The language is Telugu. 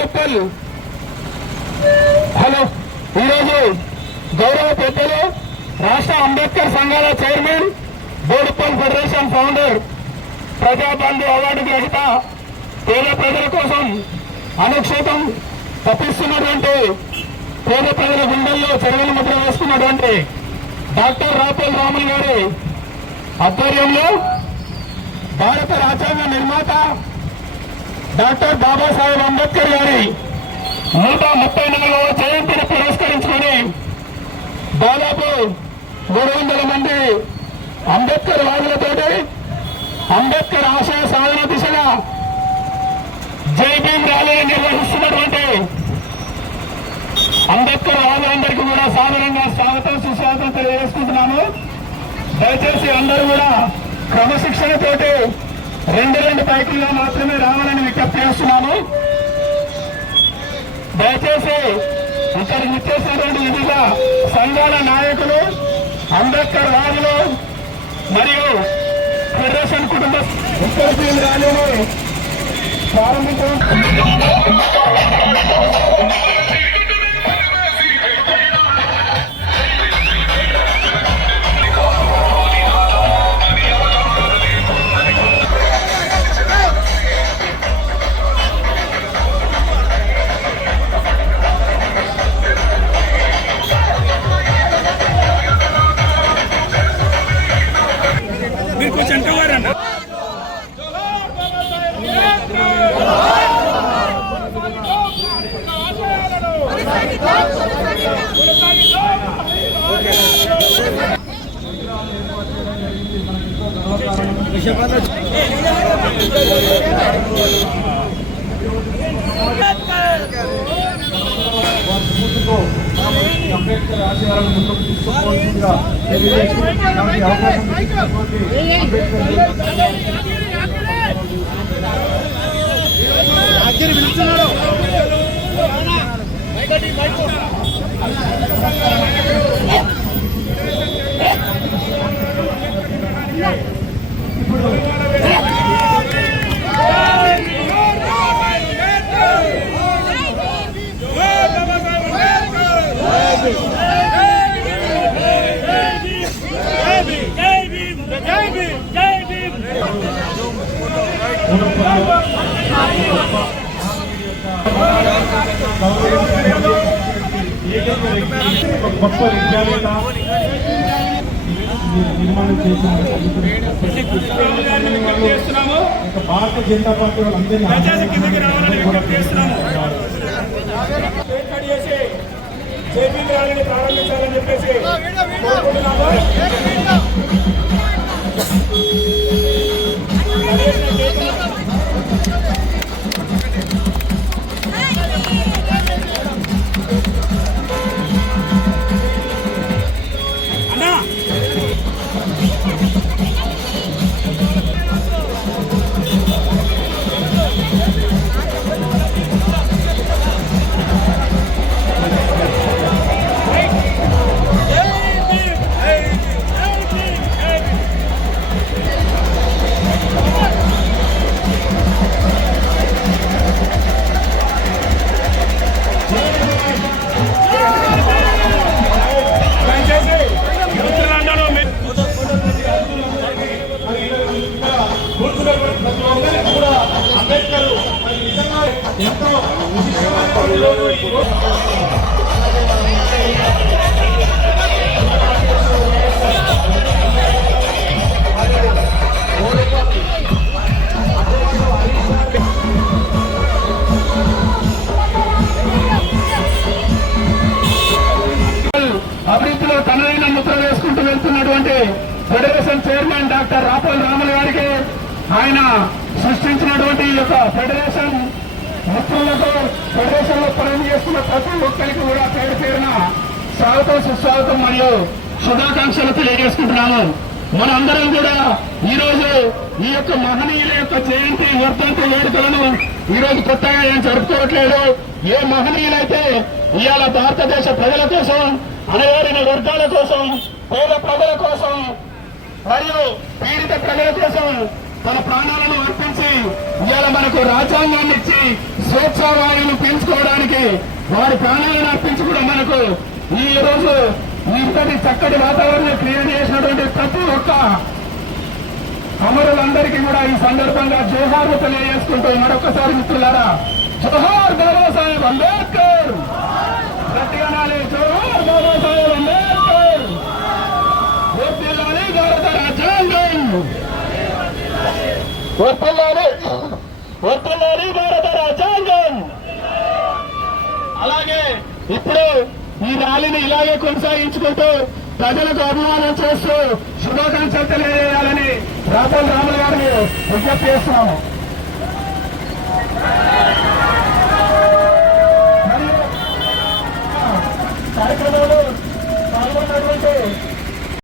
చెప్పాలి హలో ఈరోజు గౌరవ పెద్దలు రాష్ట్ర అంబేద్కర్ సంఘాల chairman Boduppal federation founder Prajabandhu award గ్రహీత పేద ప్రజల కోసం అనుక్షేపం తప్పిస్తున్నటువంటి పేద ప్రజల గుండెల్లో చెరువుల ముద్ర వేసుకున్నటువంటి డాక్టర్ రాపల్ రాములు గారి ఆధ్వర్యంలో భారత రాజ్యాంగ నిర్మాత డాక్టర్ బాబాసాహెబ్ అంబేద్కర్ గారి నూట ముప్పై నాలుగవ జయంతిని పురస్కరించుకొని దాదాపు మూడు వందల మంది అంబేద్కర్ వాదులతోటి అంబేద్కర్ ఆశయ సాధన దిశగా జై భీమ్ ర్యాలీని నిర్వహిస్తున్నటువంటి అంబేద్కర్ వాదులందరికీ కూడా సాధారణంగా స్వాగతం సుస్వాగతం తెలియజేసుకుంటున్నాను. దయచేసి అందరూ కూడా క్రమశిక్షణతోటి రెండు రెండు బైకుల్లో మాత్రమే రావాలని విజ్ఞప్తి చేస్తున్నాను దయచేసి ఇక్కడ నిచ్చేసినటువంటి వివిధ సంఘాల నాయకులు అంబేద్కర్ వాదులు మరియు ఫెడరేషన్ కుటుంబ ఉత్తర ర్యాలీని ప్రారంభించడం. అంబేద్కర్ ఆశయాలను ముందుకు తెలియజేసి అవకాశం ก็ดีไ ఒక గొప్ప విద్యావేత్త నిర్మాణం చేసిన చేస్తున్నాము భారత జనతా పార్టీ వాళ్ళందరినీ ప్రారంభించాలని చెప్పేసి కోరుకుంటున్నాము అభివృద్ధిలో ముద్ర వేసుకుంటూ వెళ్తున్నటువంటి federation chairman doctor Rapal Ramulu గారికి ఆయన సృష్టించినటువంటి ఈ యొక్క ఫెడరేషన్ మిత్రులతో ఫెడరేషన్లో పనిచేస్తున్న ప్రతి ఒక్కరికి కూడా పేరు పేరున స్వాగతం సుస్వాగతం మరియు శుభాకాంక్షలు తెలియజేసుకుంటున్నాము మనందరం కూడా ఈరోజు ఈ యొక్క మహనీయుల యొక్క జయంతి వర్ధంతి వేడుకలను ఈరోజు కొత్తగా ఏం జరుపుకోవట్లేదు. ఏ మహనీయులైతే ఇవాళ భారతదేశ ప్రజల కోసం అనగారిన వర్గాల కోసం పేద ప్రజల కోసం మరియు పీడిత ప్రజల కోసం తన ప్రాణాలను అర్పించి ఇవాళ మనకు రాజ్యాంగాన్ని ఇచ్చి స్వేచ్ఛావాయువులు పీల్చుకోవడానికి వారి ప్రాణాలను అర్పించి కూడా మనకు ఈ రోజు ఇంతటి చక్కటి వాతావరణం క్రియేట్ చేసినటువంటి ప్రతి ఒక్క అమరులందరికీ కూడా ఈ సందర్భంగా జోహార్లు తెలియజేసుకుంటూ మరొకసారి మిత్రులారా జోహార్ బాబా సాహెబ్ అంబేద్కర్! భారత రాజ్యాంగం. భారత రాజ్యాంగం. అలాగే ఇప్పుడు ఈ ర్యాలీని ఇలాగే కొనసాగించుకుంటూ ప్రజలకు అభిమానం చేస్తూ శుభాకాంక్షలు తెలియజేయాలని రాజన్ రాములు గారిని విజ్ఞప్తి చేస్తున్నాము. కార్యక్రమంలో పాల్గొన్నటువంటి